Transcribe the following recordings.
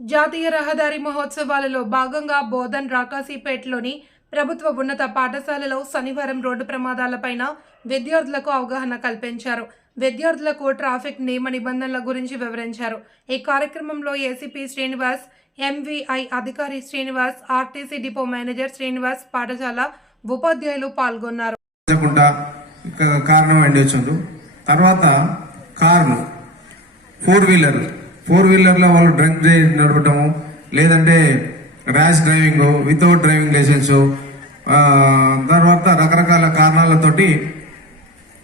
జాతీయ రహదారి మహోత్సవాలలో భాగంగా బోధన్ రాకాసీపేటలోని ప్రభుత్వ ఉన్నత పాఠశాలలో శనివారం రోడ్డు ప్రమాదాలపైన విద్యార్థులకు అవగాహన కల్పించారు. విద్యార్థులకు ట్రాఫిక్ నియమ నిబంధనల గురించి వివరించారు. ఈ కార్యక్రమంలో ఏసీపీ శ్రీనివాస్ ఎంవీఐ అధికారి Srinivas RTC depot manager Srinivas పాఠశాల ఉపాధ్యాయులు పాల్గొన్నారు. కారణం అండి తర్వాత కార్లు ఫోర్ వీలర్ ఫోర్ వీలర్లో వాళ్ళు డ్రంక్ చేసి నడపటము లేదంటే rash driving without driving licence తర్వాత రకరకాల కారణాలతోటి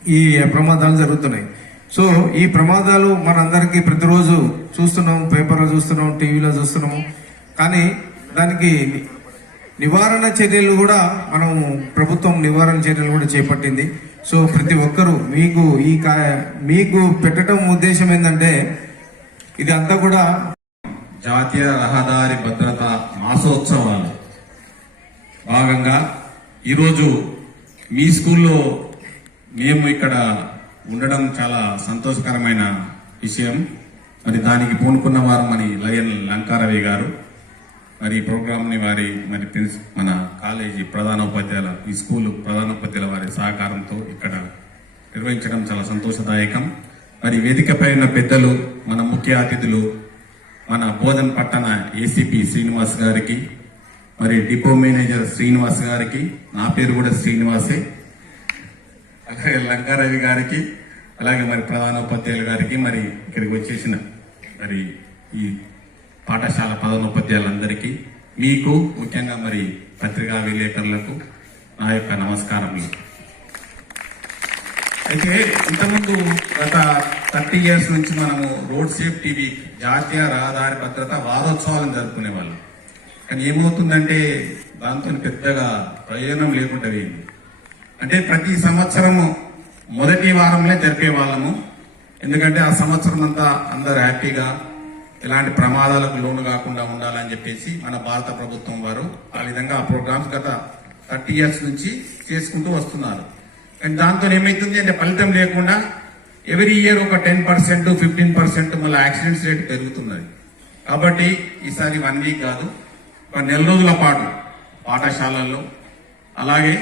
ఈ ప్రమాదాలు జరుగుతున్నాయి. సో ఈ ప్రమాదాలు మనందరికీ ప్రతిరోజు చూస్తున్నాం పేపర్లో చూస్తున్నాం టీవీలో చూస్తున్నాము. కానీ దానికి నివారణ చర్యలు కూడా మనం ప్రభుత్వం నివారణ చర్యలు కూడా చేపట్టింది. సో ప్రతి ఒక్కరూ మీకు ఈ మీకు పెట్టడం ఉద్దేశం ఏంటంటే ఇది అంతా కూడా జాతీయ రహదారి భద్రత మాసోత్సవాలు. భాగంగా ఈరోజు మీ స్కూల్లో మేము ఇక్కడ ఉండడం చాలా సంతోషకరమైన విషయం. మరి దానికి పూనుకున్న వారు మరి లయన్ లంకారవి గారు. మరి ఈ ప్రోగ్రామ్ని వారి మరి ప్రిన్స్ మన కాలేజీ ప్రధాన ఉపాధ్యాయుల ఈ స్కూల్ ప్రధాన ఉపాధ్యాయుల వారి సహకారంతో ఇక్కడ నిర్వహించడం చాలా సంతోషదాయకం. మరి వేదికపై ఉన్న పెద్దలు ముఖ్య అతిథులు మన బోధన్ పట్టణ ఏసీపీ శ్రీనివాస్ గారికి మరి డిపో మేనేజర్ శ్రీనివాస్ గారికి నా పేరు కూడా శ్రీనివాసే. అలాగే లంకారవి గారికి అలాగే మరి ప్రధాన ఉపాధ్యాయులు గారికి మరి ఇక్కడికి వచ్చేసిన మరి ఈ పాఠశాల ప్రధానోపాధ్యాయులందరికీ మీకు ముఖ్యంగా మరి పత్రికా విలేకరులకు నా యొక్క నమస్కారములు. అయితే ఇంతకుముందు గత థర్టీ ఇయర్స్ నుంచి మనము రోడ్ సేఫ్టీ వీక్ జాతీయ రహదారి భద్రత వారోత్సవాలను జరుపుకునే వాళ్ళం కానీ ఏమవుతుందంటే దాంతో పెద్దగా ప్రయోజనం లేకుండా అంటే ప్రతి సంవత్సరము మొదటి వారంలో జరిపే వాళ్ళము. ఎందుకంటే ఆ సంవత్సరం అంతా అందరు హ్యాపీగా ఎలాంటి ప్రమాదాలకు లోను కాకుండా ఉండాలని చెప్పేసి మన భారత ప్రభుత్వం వారు ఆ విధంగా ఆ ప్రోగ్రామ్స్ గత థర్టీ ఇయర్స్ నుంచి చేసుకుంటూ వస్తున్నారు. కానీ దాంతో ఏమైతుంది అంటే ఫలితం లేకుండా ఎవరీ ఇయర్ ఒక టెన్ పర్సెంట్ ఫిఫ్టీన్ పర్సెంట్ మళ్ళీ యాక్సిడెంట్స్ రేట్ పెరుగుతున్నది. కాబట్టి ఈసారి వన్ వీక్ కాదు ఒక నెల రోజుల పాటు పాఠశాలల్లో అలాగే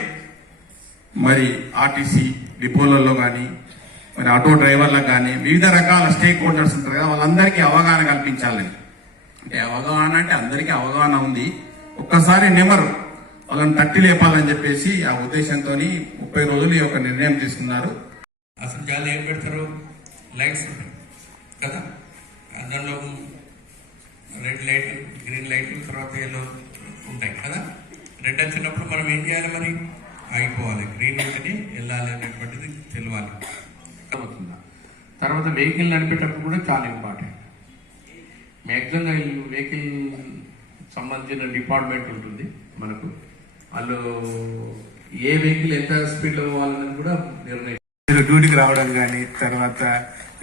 మరి ఆర్టీసీ డిపోలలో కానీ మరి ఆటో డ్రైవర్లకు కానీ వివిధ రకాల స్టేక్ హోల్డర్స్ ఉంటారు కదా వాళ్ళందరికీ అవగాహన కల్పించాలని అంటే అవగాహన అంటే అందరికీ అవగాహన ఉంది. ఒక్కసారి నెమరు వాళ్ళని తట్టి లేపాలని చెప్పేసి ఆ ఉద్దేశంతో ముప్పై రోజులు ఈ యొక్క నిర్ణయం తీసుకున్నారు. అసలు చాలా ఏం పెడతారు? లైట్స్ ఉంటాయి. కదా? దానిలో రెడ్ లైట్ గ్రీన్ లైట్ తర్వాత ఎల్లో ఉంటాయి. కదా? రెడ్ వచ్చినప్పుడు మనం ఏం చేయాలి మరి? ఆగిపోవాలి. గ్రీన్ ఉంటేనే వెళ్ళాలి అనేటువంటిది తెలియాలి అవుతుందా తర్వాత వెహికల్ నడిపేటప్పుడు కూడా చాలా ఇంపార్టెంట్ మ్యాక్సిమం వెహికల్ సంబంధించిన డిపార్ట్మెంట్ ఉంటుంది మనకు. వాళ్ళు ఏ వెహికల్ ఎంత స్పీడ్లో పోవాలని కూడా నిర్ణయం మీరు డ్యూటీకి రావడం కానీ తర్వాత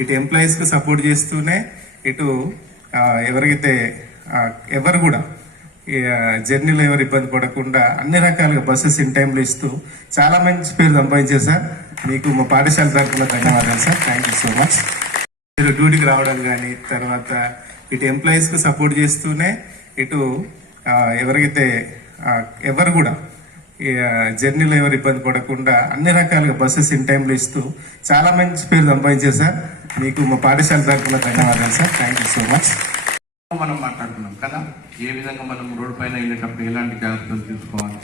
ఇటు ఎంప్లాయీస్కు సపోర్ట్ చేస్తూనే ఇటు ఎవరికైతే ఎవరు కూడా జర్నీలో ఎవరు ఇబ్బంది పడకుండా అన్ని రకాలుగా బస్సెస్ ఇన్ టైంలో ఇస్తూ చాలా మంచి పేరు సంపాదించారు సార్. మీకు మా పాఠశాల తరఫున ధన్యవాదాలు sir. Thank you so much మీరు డ్యూటీకి రావడం కానీ తర్వాత ఇటు ఎంప్లాయీస్కు సపోర్ట్ చేస్తూనే ఇటు ఎవరికైతే ఎవరు కూడా జర్నీలో ఎవరు ఇబ్బంది పడకుండా అన్ని రకాలుగా బస్సెస్ ఇన్ టైంలో ఇస్తూ చాలా మంచి పేరు సంపాదించారు సార్. మీకు మా పాఠశాల తరఫున ధన్యవాదాలు sir. Thank you so much మనం మాట్లాడుతున్నాం కదా ఏ విధంగా మనం రోడ్డు పైన వెళ్ళేటప్పుడు ఎలాంటి జాగ్రత్తలు తీసుకోవాలి?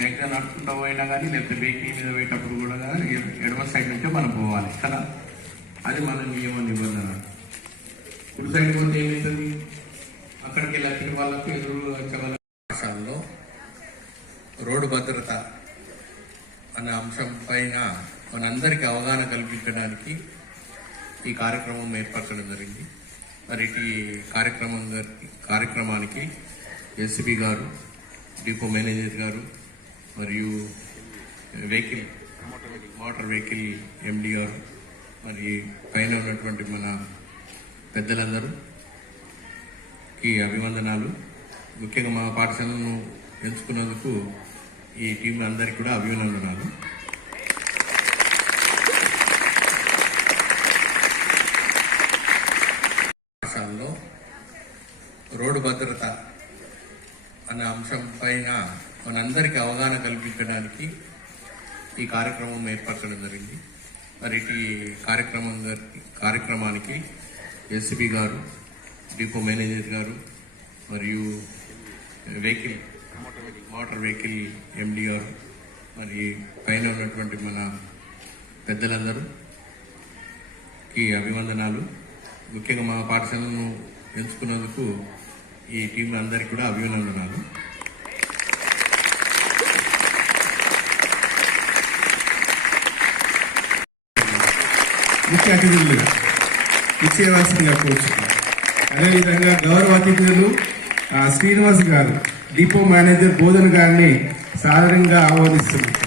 నెక్స్ట్ నడుచుకుంటూ పోయినా కానీ లేకపోతే వెహికల్ మీద పోయేటప్పుడు కూడా కానీ ఎడమ సైడ్ నుంచే మనం పోవాలి కదా. అది మన నియమ నిబంధన. కుడి సైడ్ పోతే ఏమవుతుంది? అక్కడికి వెళ్ళి వాళ్ళకి ఎదురు వచ్చే రోడ్డు భద్రత అనే అంశం పైన మనందరికీ అవగాహన కల్పించడానికి ఈ కార్యక్రమం ఏర్పరచడం జరిగింది. మరి ఈ కార్యక్రమం కార్యక్రమానికి ఎస్పీ గారు డిపో మేనేజర్ గారు మరియు వెహికల్ మోటార్ వెహికల్ ఎండి గారు మరి పైన ఉన్నటువంటి మన పెద్దలందరూ ఈ అభివందనాలు. ముఖ్యంగా మా పాఠశాలను ఎంచుకున్నందుకు ఈ టీం అందరికీ కూడా అభినందనాలు. పాఠశాలలో రోడ్డు భద్రత అనే అంశం పైన మనందరికీ అవగాహన కల్పించడానికి ఈ కార్యక్రమం ఏర్పరచడం జరిగింది. మరి కార్యక్రమం కార్యక్రమానికి ఎస్పీ గారు డిపో మేనేజర్ గారు మరియు వెహికల్ మోటార్ వెహికల్ ఎండిఆర్ మరి పైన ఉన్నటువంటి మన పెద్దలందరూకి అభివందనాలు. ముఖ్యంగా మా పాఠశాలను ఎంచుకున్నందుకు ఈ టీం అందరికీ కూడా అభినందనాలు ముఖ్య అతిథులు ఇచ్చేవాల్సిందిగా కోరుచున్నాను. అదేవిధంగా గౌరవ అతిథులు శ్రీనివాస్ గారు. డిపో మేనేజర్ బోధన్ గారిని సాధారణంగా ఆహ్వానిస్తున్నారు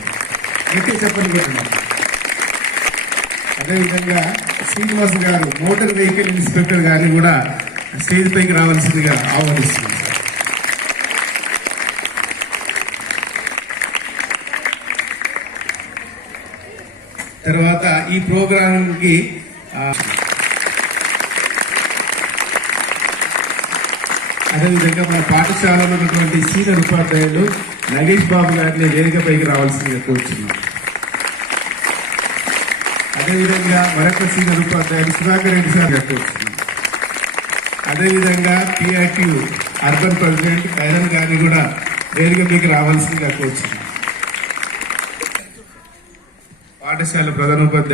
అయితే చెప్పండి కొట్టున్నాం అదేవిధంగా శ్రీనివాస్ గారు మోటార్ వెహికల్ ఇన్స్పెక్టర్ గారిని కూడా స్టేజ్ పైకి రావాల్సిందిగా ఆహ్వానిస్తున్నారు తర్వాత ఈ ప్రోగ్రాంకి కి ఆ, అదేవిధంగా మన పాఠశాలలో ఉన్నటువంటి సీనియర్ ఉపాధ్యాయులు నగేష్ బాబు గారిని వేదికపైకి రావాల్సిందిగా కోరుతున్నాం అదేవిధంగా మరొక సీనియర్ ఉపాధ్యాయులు సుధాకర్ రెడ్డి సార్ గారు అదేవిధంగా పిఆర్టీ అర్బన్ ప్రెసిడెంట్ కైరన్ గారిని కూడా వేదికపైకి రావాల్సిందిగా కోరుతున్నాం పాఠశాల ప్రధానోపాధ్యాయులు